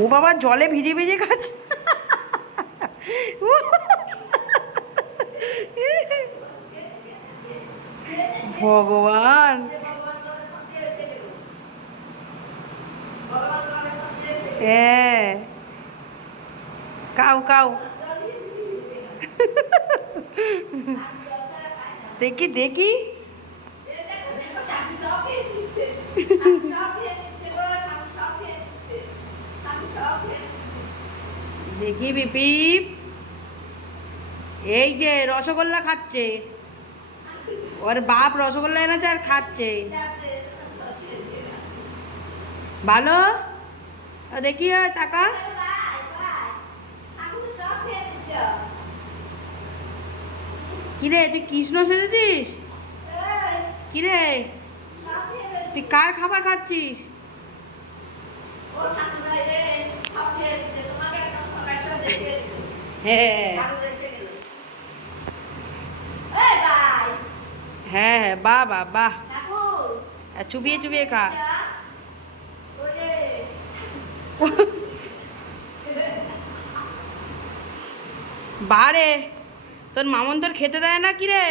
ও বাবা জলে ভিজে ভিজে খাচ্ছে। ভগবান। হ্যাঁ কাউ কাউ। দেখি দেখি। দেখি বিপিপ, এই যে রসগোল্লা খাচ্ছে, ওর বাপ রসগোল্লা এনেছে আর খাচ্ছে। ভালো দেখি টাকা। কিরে তুই কৃষ্ণ সেজেছিস? কিরে তুই কার খাবার খাচ্ছিস? হ্যাঁ হ্যাঁ বাহ বাহ বাহ, চুবিয়ে চুবিয়ে খা। বারে তোর মামন তোর খেতে দেয় না কিরে?